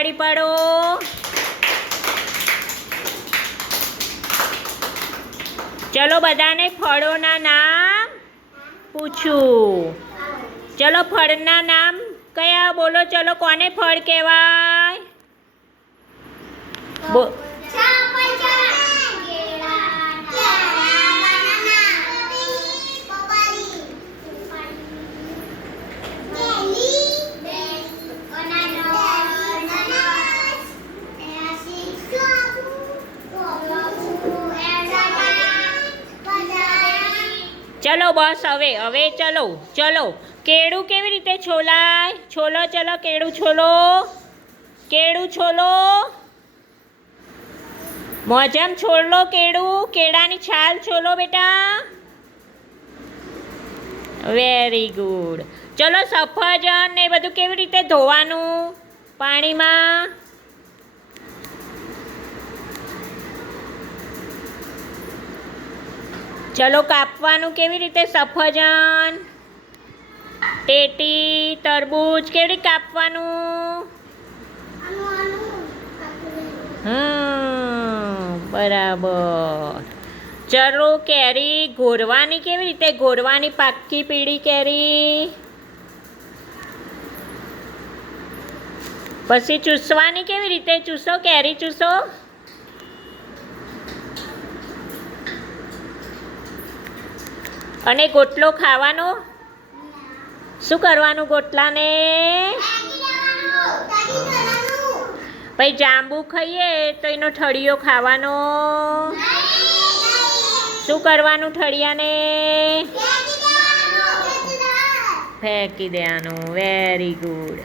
તાળી પાડો. ચલો બધાને ફળોના નામ પૂછું. ચલો ફળના નામ કયા? બોલો, ચલો કોને ફળ કહેવાય? ચલો બસ હવે હવે ચલો ચલો. કેળું કેવી રીતે છોલાય? છોલો, ચલો, કેળું છોલો. કેળું છોલો. મોજમ છોલો કેળું. કેળાની છાલ છોલો બેટા. વેરી ગુડ ચલો સફરજન ને એ બધું કેવી રીતે ધોવાનું? પાણીમાં? ચલો કાપવાનું કેવી રીતે? સફરજન, ટેટી, તરબૂચ કેવી રીતે કાપવાનું? હમ, બરાબર. ચલો કેરી ઘોરવાની કેવી રીતે? ઘોરવાની પાકી પીળી કેરી. પછી ચૂસવાની કેવી રીતે? ચૂસો, કેરી ચૂસો. અને ગોટલો ખાવાનો? શું કરવાનું ગોટલાને? ભાઈ જાંબુ ખાઈએ તો એનો ઠળિયો ખાવાનો. શું કરવાનું ઠળિયાને? ફેંકી દેવાનું. Very good